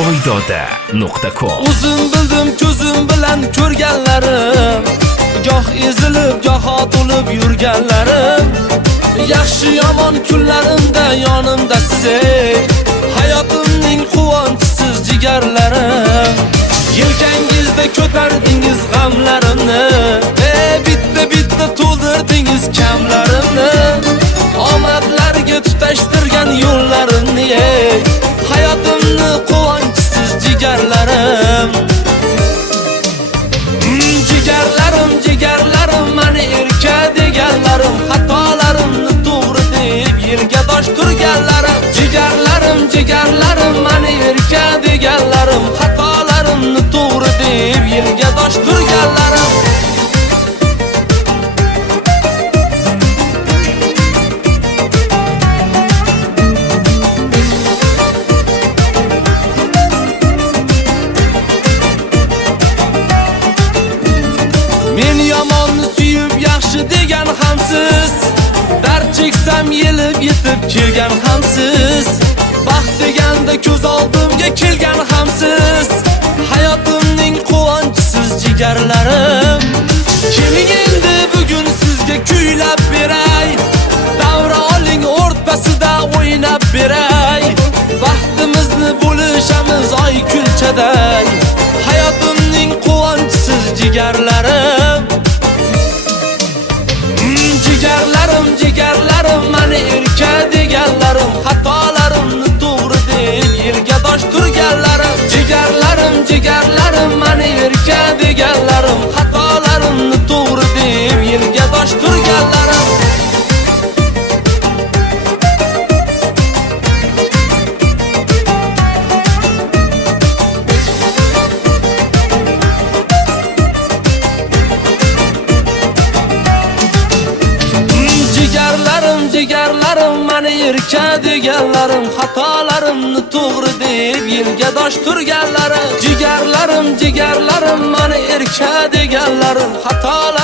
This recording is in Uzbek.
voydoda.com. O'zim bildim ko'zim bilan ko'rganlarim, goh ezilib goh otulib yurganlarim. Yaxshi yomon kunlarimda yonimda siz ey, hayotimning quvonchisiz jigarlarim. Yelkangizda ko'tardingiz g'amlarimni, bitta to'ldirdingiz kamlarimni. Omadlarga tutashtirgan yo'llarimni ey, hayotimni quvonchisiz jigarlarim. Jigarlarim meni erka deganlarim, xatolarimni to'g'ri deb yerga dosh turganlarim. Jigarlarim meni erka deganlarim, xatolarimni to'g'ri deb yerga dosh turganlarim. Men yomonni suyib yaxshi degan hamsiz, dard cheksam yelib yetib kelgan hamsiz. Baxt deganda ko'z oldimga kelgan hamsiz, hayotimning quvonchisiz jigarlarim. Keling endi bugun sizga kuylab beray, davra oling o'rtasida o'ynab beray. Baxtimizni bo'lishamiz oy kunchaday, hayotimning quvonchisiz jigarlarim. Jigarlarim meni erka deganlarim, xatolarimni to'g'ri deb yerga dosh turganlarim. Jigarlarim meni erka deganlarim, xatolarimni to'g'ri deb yerga dosh turganlarim. Jigarlarim meni erka deganlarim, xatolarimni to'g'ri deb yerga dosh turganlarim. Jigarlarim meni erka deganlarim, xatolarimni